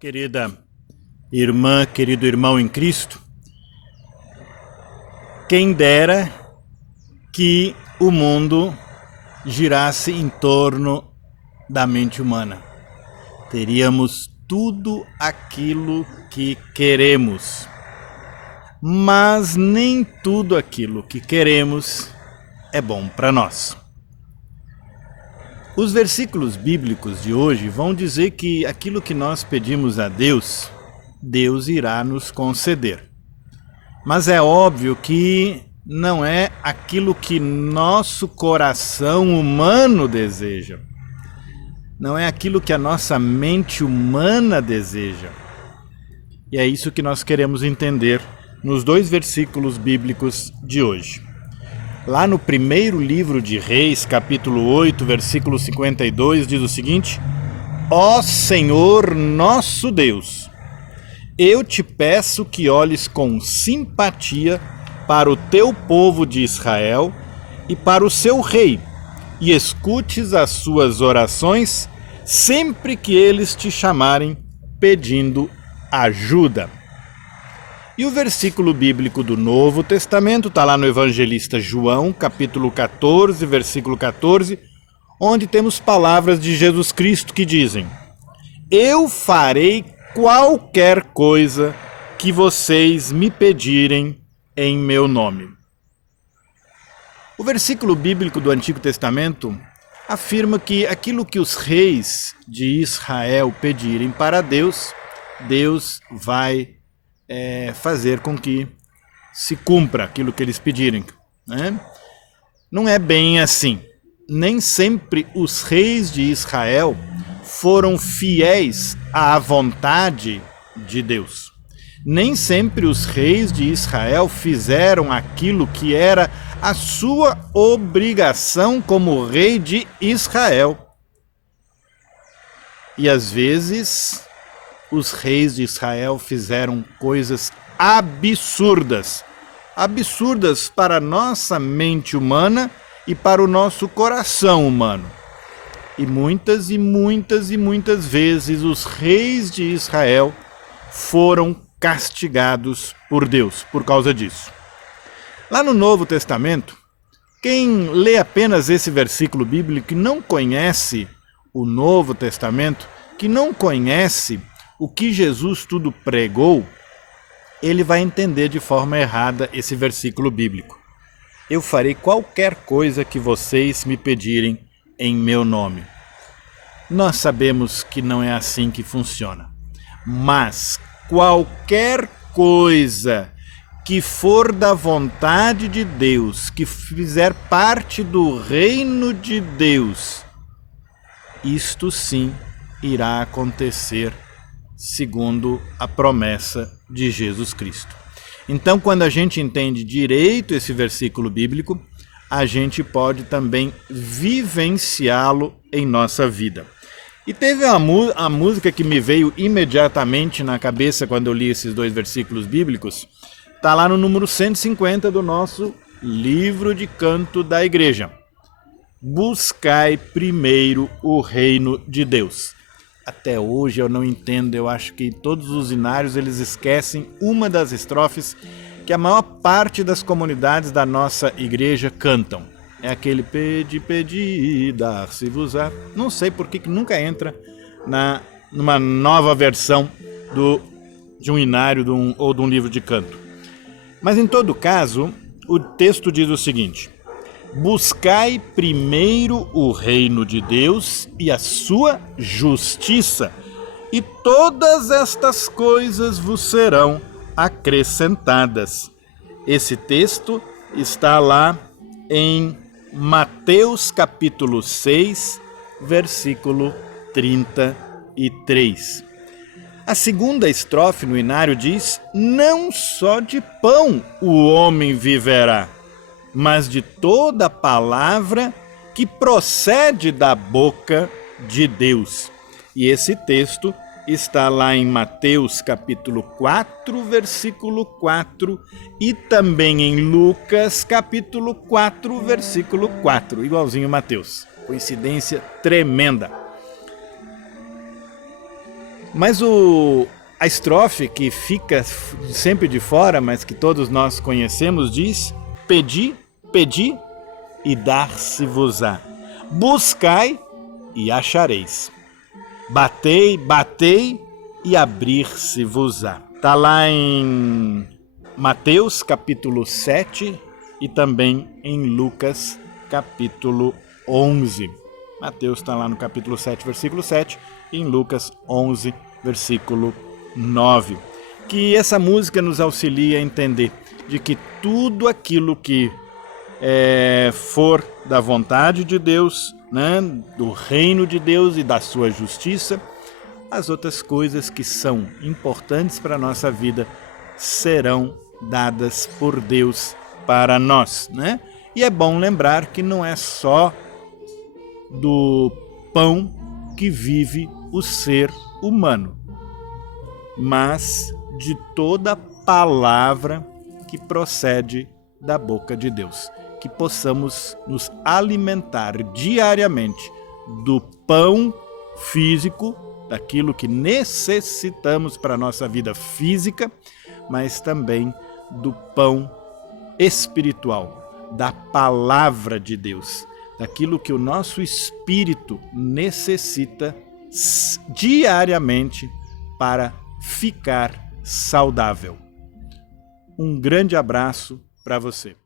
Querida irmã, querido irmão em Cristo, quem dera que o mundo girasse em torno da mente humana. Teríamos tudo aquilo que queremos, mas nem tudo aquilo que queremos é bom para nós. Os versículos bíblicos de hoje vão dizer que aquilo que nós pedimos a Deus, Deus irá nos conceder. Mas é óbvio que não é aquilo que nosso coração humano deseja. Não é aquilo que a nossa mente humana deseja. E é isso que nós queremos entender nos dois versículos bíblicos de hoje. Lá no primeiro livro de Reis, capítulo 8, versículo 52, diz o seguinte: Ó Senhor nosso Deus, eu te peço que olhes com simpatia para o teu povo de Israel e para o seu rei, e escutes as suas orações sempre que eles te chamarem pedindo ajuda. E o versículo bíblico do Novo Testamento está lá no evangelista João, capítulo 14, versículo 14, onde temos palavras de Jesus Cristo que dizem: Eu farei qualquer coisa que vocês me pedirem em meu nome. O versículo bíblico do Antigo Testamento afirma que aquilo que os reis de Israel pedirem para Deus, Deus vai fazer com que se cumpra aquilo que eles pedirem, né? Não é bem assim. Nem sempre os reis de Israel foram fiéis à vontade de Deus. Nem sempre os reis de Israel fizeram aquilo que era a sua obrigação como rei de Israel. E às vezes os reis de Israel fizeram coisas absurdas. Absurdas para a nossa mente humana e para o nosso coração humano. E muitas vezes os reis de Israel foram castigados por Deus por causa disso. Lá no Novo Testamento, quem lê apenas esse versículo bíblico e não conhece o Novo Testamento, que não conhece o que Jesus tudo pregou, ele vai entender de forma errada esse versículo bíblico. Eu farei qualquer coisa que vocês me pedirem em meu nome. Nós sabemos que não é assim que funciona. Mas qualquer coisa que for da vontade de Deus, que fizer parte do reino de Deus, isto sim irá acontecer segundo a promessa de Jesus Cristo. Então, quando a gente entende direito esse versículo bíblico, a gente pode também vivenciá-lo em nossa vida. E teve a música que me veio imediatamente na cabeça quando eu li esses dois versículos bíblicos, está lá no número 150 do nosso livro de canto da igreja. Buscai primeiro o reino de Deus. Até hoje eu não entendo, eu acho que todos os hinários eles esquecem uma das estrofes que a maior parte das comunidades da nossa igreja cantam. É aquele pede, pedi, dar-se-vos-á. Não sei por que nunca entra numa nova versão de um hinário ou de um livro de canto. Mas em todo caso, o texto diz o seguinte: Buscai primeiro o reino de Deus e a sua justiça, e todas estas coisas vos serão acrescentadas. Esse texto está lá em Mateus capítulo 6, versículo 33. A segunda estrofe no hinário diz: Não só de pão o homem viverá, mas de toda palavra que procede da boca de Deus. E esse texto está lá em Mateus capítulo 4, versículo 4, e também em Lucas capítulo 4, versículo 4, igualzinho Mateus. Coincidência tremenda. Mas a estrofe que fica sempre de fora, mas que todos nós conhecemos, diz: pedi, pedi e dar-se-vos-á. Buscai e achareis. Batei, batei e abrir-se-vos-á. Está lá em Mateus capítulo 7 e também em Lucas capítulo 11. Mateus está lá no capítulo 7, versículo 7, e em Lucas 11, versículo 9. Que essa música nos auxilie a entender de que tudo aquilo que for da vontade de Deus, né, do reino de Deus e da sua justiça, as outras coisas que são importantes para a nossa vida serão dadas por Deus para nós, né? E é bom lembrar que não é só do pão que vive o ser humano, mas de toda palavra que procede da boca de Deus. Que possamos nos alimentar diariamente do pão físico, daquilo que necessitamos para a nossa vida física, mas também do pão espiritual, da palavra de Deus, daquilo que o nosso espírito necessita diariamente para ficar saudável. Um grande abraço para você.